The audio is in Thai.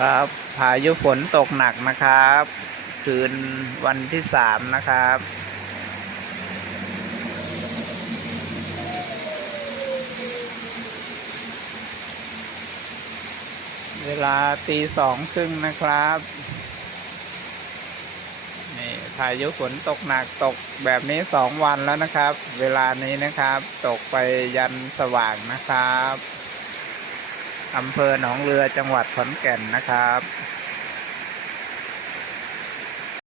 ครับพายุฝนตกหนักนะครับคืนวันที่3นะครับเวลาตี 2 ครึ่งนะครับนี่พายุฝนตกหนักตกแบบนี้2 วันแล้วนะครับเวลานี้นะครับตกไปยันสว่างนะครับอำเภอหนองเรือจังหวัดขอนแก่นนะครับ